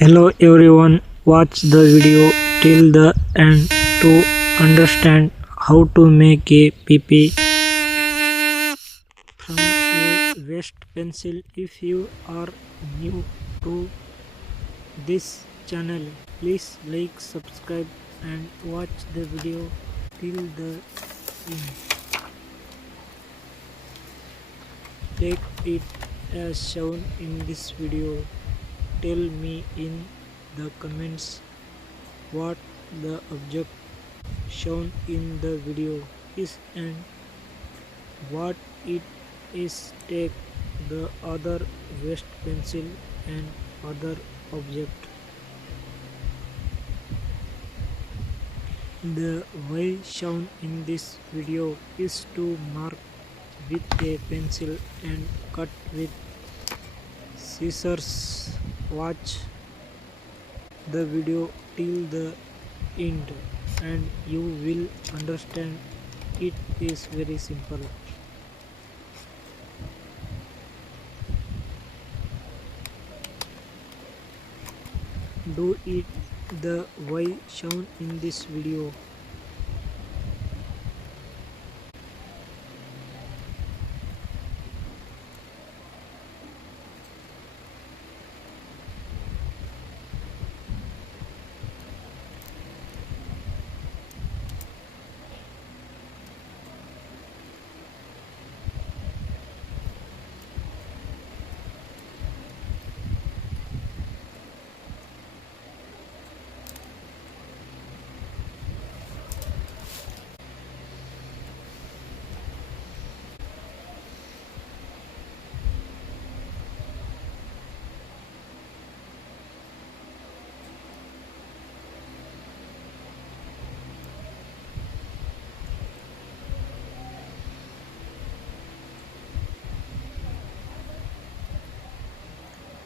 Hello everyone, watch the video till the end to understand how to make a PP from a waste pencil. If you are new to this channel, please like, subscribe and watch the video till the end. Take it as shown in this video. Tell me in the comments what the object shown in the video is and what it is. Take the other waste pencil and other object. The way shown in this video is to mark with a pencil and cut with scissors. Watch the video till the end and you will understand. It is very simple. Do it the way shown in this video.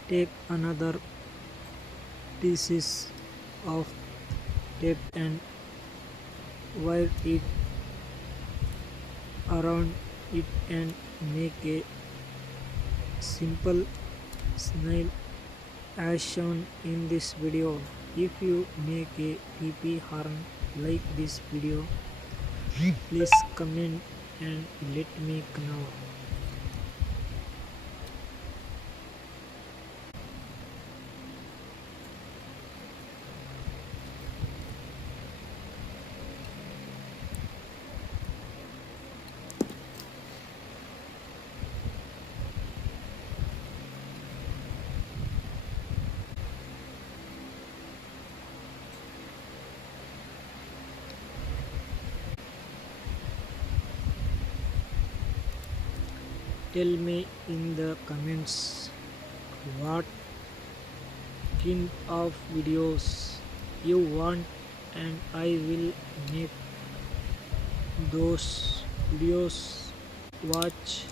Take another pieces of tape and wire it around it and make a simple snail as shown in this video. If you make a PP horn like this video, please comment and let me know. Tell me in the comments what kind of videos you want and I will make those videos. Watch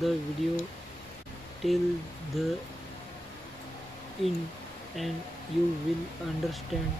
the video till the end and you will understand.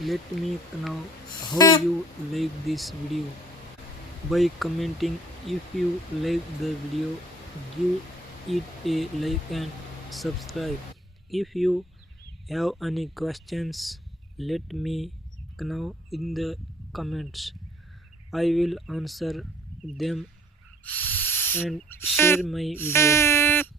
Let me know how you like this video by commenting. If you like the video, give it a like and subscribe. If you have any questions, let me know in the comments. I will answer them and share my video.